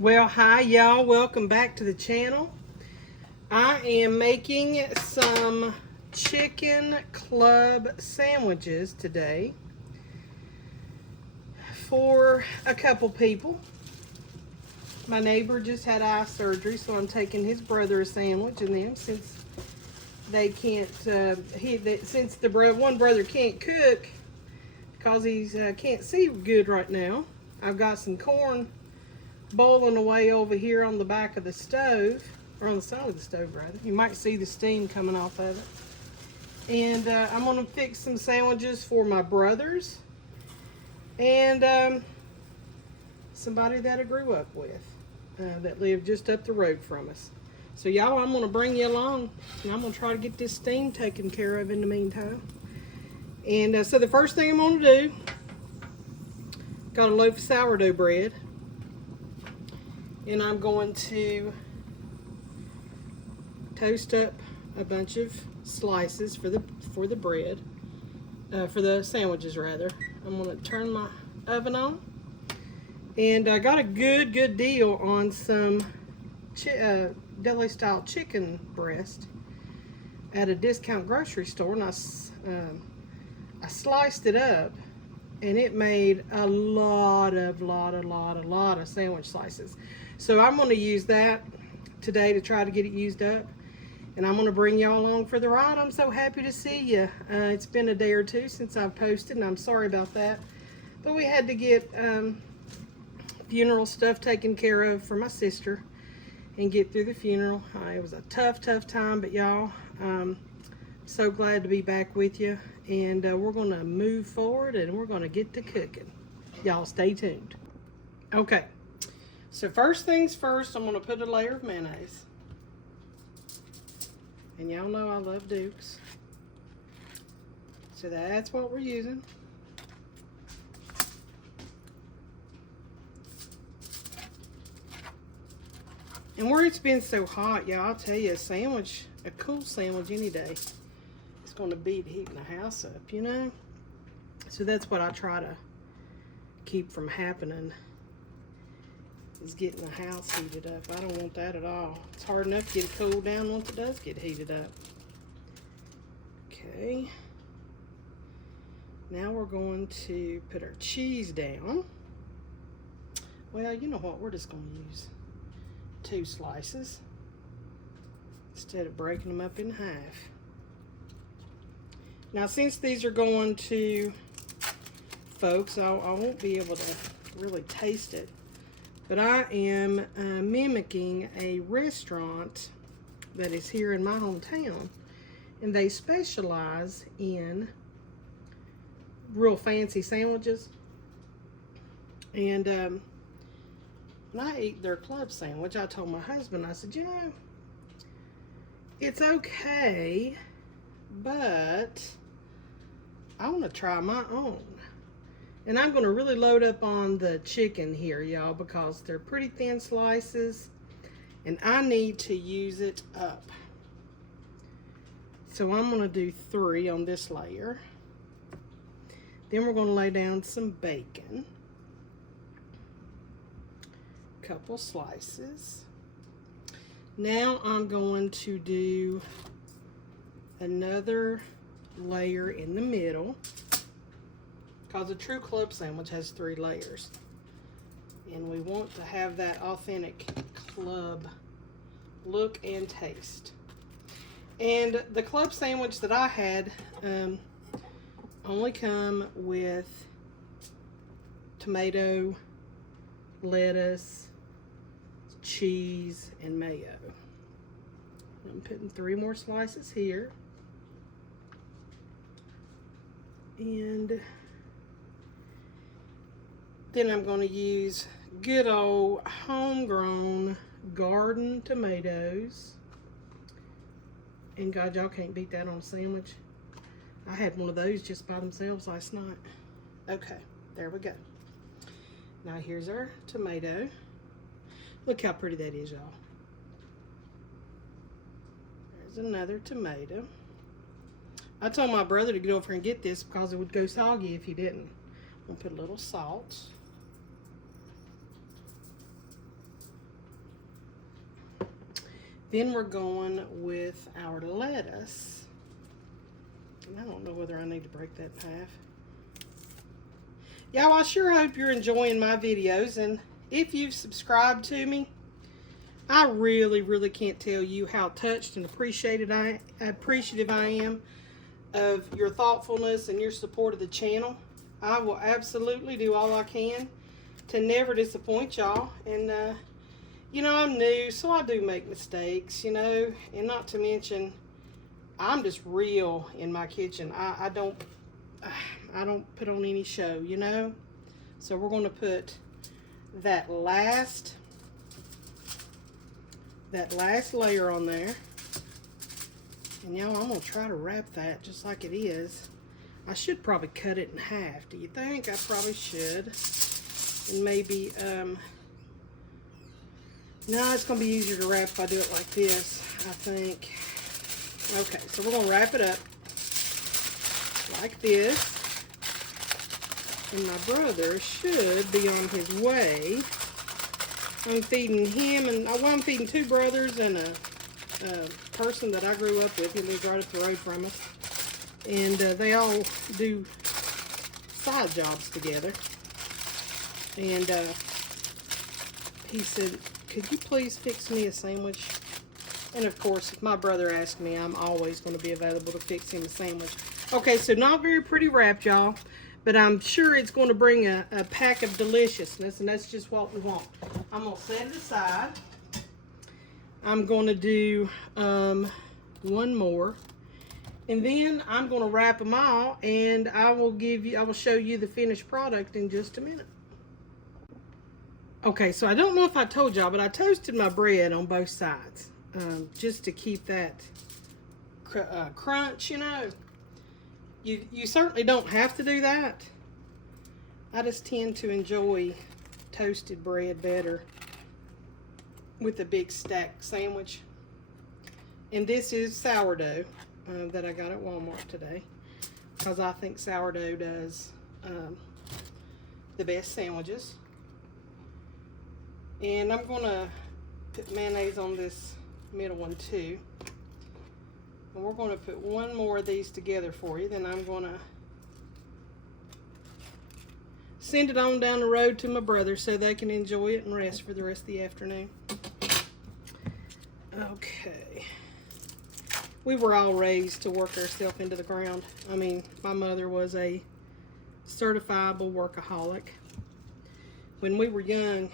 Well, hi y'all, welcome back to the channel. I am making some chicken club sandwiches today for a couple people. My neighbor just had eye surgery, so I'm taking his brother a sandwich and them since they can't, since the one brother can't cook because he's can't see good right now. I've got some corn boiling away over here on the back of the stove, or on the side of the stove rather. You might see the steam coming off of it. And I'm gonna fix some sandwiches for my brothers and somebody that I grew up with that lived just up the road from us. So y'all, I'm gonna bring you along and I'm gonna try to get this steam taken care of in the meantime. And so the first thing I'm gonna do, got a loaf of sourdough bread. And I'm going to toast up a bunch of slices for the bread, for the sandwiches rather. I'm going to turn my oven on, and I got a good deal on some deli style chicken breast at a discount grocery store, and I sliced it up, and it made a lot of sandwich slices. So I'm going to use that today to try to get it used up. And I'm going to bring y'all along for the ride. I'm so happy to see you. It's been a day or two since I've posted, and I'm sorry about that. But we had to get funeral stuff taken care of for my sister and get through the funeral. It was a tough time, but y'all, so glad to be back with you. And we're going to move forward and we're going to get to cooking. Y'all stay tuned. Okay. So first things first, I'm going to put a layer of mayonnaise. And y'all know I love Duke's. So that's what we're using. And where it's been so hot, y'all, I'll tell you, a cool sandwich any day is going to beat heating the house up, you know? So that's what I try to keep from happening, is getting the house heated up. I don't want that at all. It's hard enough to get it cooled down once it does get heated up. Okay. Now we're going to put our cheese down. Well, you know what? We're just going to use 2 slices instead of breaking them up in half. Now, since these are going to folks, I won't be able to really taste it. But I am mimicking a restaurant that is here in my hometown. And they specialize in real fancy sandwiches. And when I ate their club sandwich, I told my husband, I said, you know, it's okay, but I want to try my own. And I'm going to really load up on the chicken here, y'all, because they're pretty thin slices, and I need to use it up. So I'm going to do 3 on this layer. Then we're going to lay down some bacon. A couple slices. Now I'm going to do another layer in the middle, because a true club sandwich has 3 layers. And we want to have that authentic club look and taste. And the club sandwich that I had only come with tomato, lettuce, cheese, and mayo. I'm putting 3 more slices here. And then I'm going to use good old homegrown garden tomatoes. And God, y'all can't beat that on a sandwich. I had one of those just by themselves last night. Okay, there we go. Now here's our tomato. Look how pretty that is, y'all. There's another tomato. I told my brother to get over and get this because it would go soggy if he didn't. I'm going to put a little salt. Then we're going with our lettuce. And I don't know whether I need to break that in half. Y'all, I sure hope you're enjoying my videos. And if you've subscribed to me, I really, really can't tell you how touched and appreciative I am of your thoughtfulness and your support of the channel. I will absolutely do all I can to never disappoint y'all. And, you know, I'm new, so I do make mistakes, you know, and not to mention, I'm just real in my kitchen. I don't put on any show, you know. So we're going to put that last layer on there. And y'all, I'm going to try to wrap that just like it is. I should probably cut it in half. Do you think? I probably should. And maybe, no, it's going to be easier to wrap if I do it like this, I think. Okay, so we're going to wrap it up like this. And my brother should be on his way. I'm feeding him, and I'm feeding two brothers and a person that I grew up with. He lives right up the road from us. And they all do side jobs together. And he said, could you please fix me a sandwich? And of course, if my brother asked me, I'm always going to be available to fix him a sandwich. Okay, so not very pretty wrapped, y'all. But I'm sure it's going to bring a pack of deliciousness, and that's just what we want. I'm going to set it aside. I'm going to do one more. And then I'm going to wrap them all, and I will show you the finished product in just a minute. Okay, so I don't know if I told y'all, but I toasted my bread on both sides. Just to keep that crunch, you know. You certainly don't have to do that. I just tend to enjoy toasted bread better with a big stack sandwich. And this is sourdough that I got at Walmart today, because I think sourdough does the best sandwiches. And I'm going to put mayonnaise on this middle one too. And we're going to put one more of these together for you. Then I'm going to send it on down the road to my brother so they can enjoy it and rest for the rest of the afternoon. Okay. We were all raised to work ourselves into the ground. I mean, my mother was a certifiable workaholic. When we were young,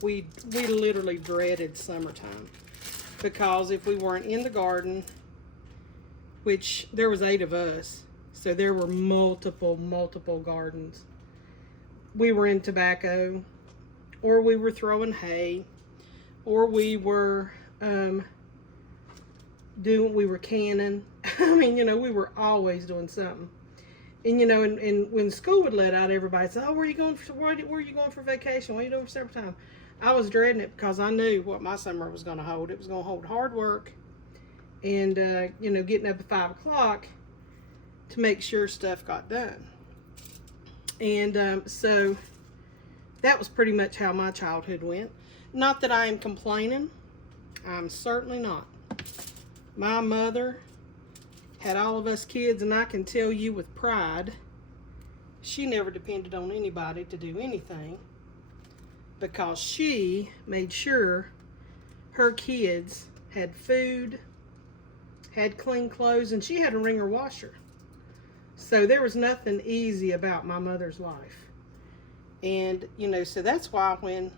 we literally dreaded summertime, because if we weren't in the garden, which there was 8 of us, so there were multiple gardens. We were in tobacco, or we were throwing hay, or we were canning. I mean, you know, we were always doing something. And you know, and when school would let out, everybody said, "Oh, where are you going for vacation? What are you doing for summertime?" I was dreading it, because I knew what my summer was going to hold. It was going to hold hard work. And, you know, getting up at 5 o'clock to make sure stuff got done. And so that was pretty much how my childhood went. Not that I am complaining. I'm certainly not. My mother had all of us kids, and I can tell you with pride, she never depended on anybody to do anything, because she made sure her kids had food, had clean clothes, and she had a wringer washer. So there was nothing easy about my mother's life. And, you know, so that's why when,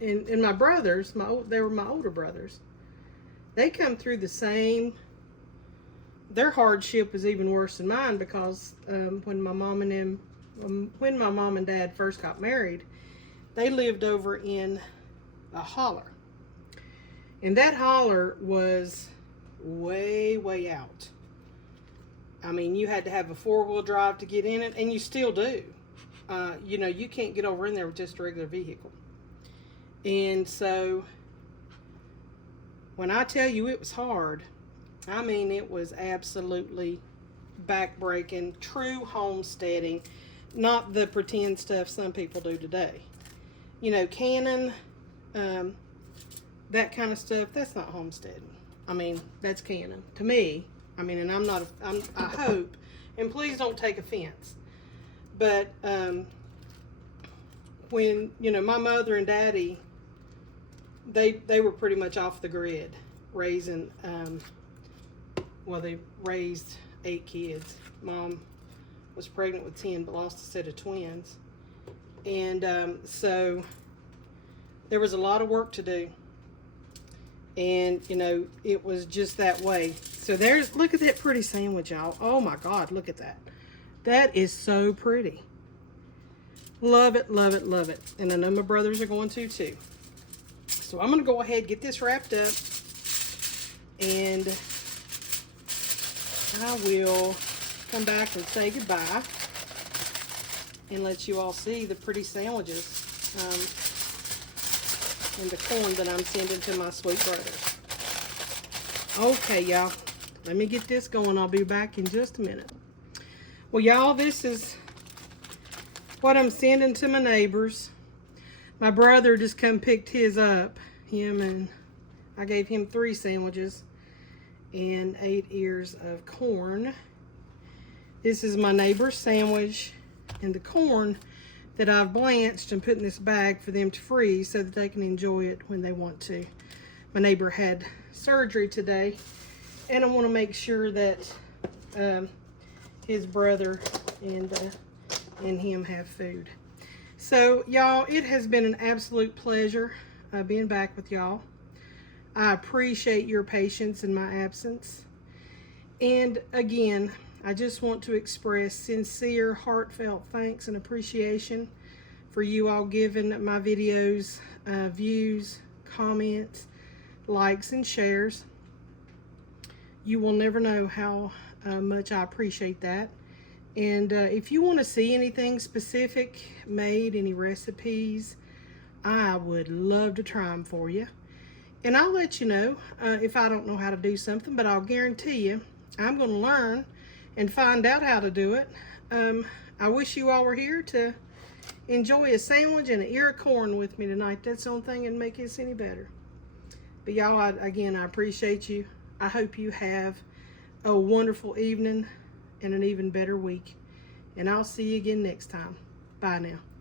and my brothers, they were my older brothers, they come through the same, their hardship was even worse than mine, because when my mom and dad first got married, they lived over in a holler. And that holler was way out. I mean, you had to have a 4-wheel drive to get in it, and you still do. You know, you can't get over in there with just a regular vehicle. And so, when I tell you it was hard, I mean, it was absolutely back-breaking, true homesteading, not the pretend stuff some people do today. You know, canning, that kind of stuff, that's not homesteading. I mean, that's canning to me. I mean, and I hope, and please don't take offense, but when, you know, my mother and daddy, they were pretty much off the grid raising, well, they raised 8 kids. Mom was pregnant with 10 but lost a set of twins, and so there was a lot of work to do, and you know, it was just that way. So there's, look at that pretty sandwich, y'all. Oh my God, look at that. That is so pretty. Love it, love it, love it. And I know my brothers are going to too. So I'm gonna go ahead and get this wrapped up, and I will come back and say goodbye and let you all see the pretty sandwiches and the corn that I'm sending to my sweet brothers. Okay, y'all, let me get this going. I'll be back in just a minute. Well, y'all, this is what I'm sending to my neighbors. My brother just come picked his up, and I gave him 3 sandwiches and 8 ears of corn. This is my neighbor's sandwich and the corn that I've blanched and put in this bag for them to freeze so that they can enjoy it when they want to. My neighbor had surgery today, and I want to make sure that his brother and him have food. So y'all, it has been an absolute pleasure being back with y'all. I appreciate your patience in my absence. And again, I just want to express sincere, heartfelt thanks and appreciation for you all giving my videos views, comments, likes, and shares. You will never know how much I appreciate that. And if you want to see anything specific made, any recipes, I would love to try them for you. And I'll let you know if I don't know how to do something, but I'll guarantee you I'm going to learn and find out how to do it. I wish you all were here to enjoy a sandwich and an ear of corn with me tonight. That's the only thing that'd make this any better. But y'all, again, I appreciate you. I hope you have a wonderful evening and an even better week. And I'll see you again next time. Bye now.